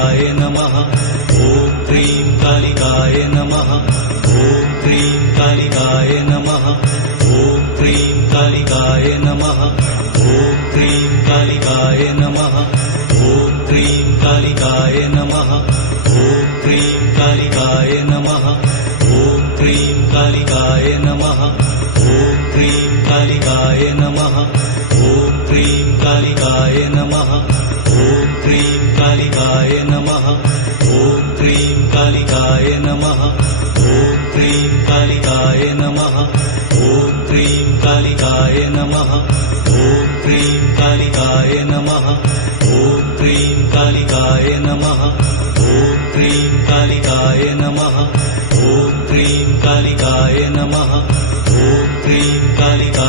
कालिकाय नमः। ॐ क्रीं कालिकाय नमः। ॐ क्रीं कालिकाय नमः। ॐ क्रीं कालिकाय नमः। ॐ क्रीं कालिकाय नमः। ॐ क्रीं कालिकाय नमः। ॐ क्रीं कालिकाय नमः। ॐ क्रीं कालिकाय नमः। ॐ क्रीं कालिकाय नमः। ॐ क्रीं कालिकाय नमः। ॐ क्रीं कालिकाय नमः। ॐ क्रीं कालिकाय नमः। ॐ क्रीं कालिकाय नमः। ॐ क्रीं कालिकाय नमः। ॐ क्रीं कालिकाय नमः। ॐ क्रीं कालिकाय नमः। ॐ क्रीं कालिकाय नमः। ॐ क्रीं कालिकाय नमः। ॐ क्रीं कालिकाय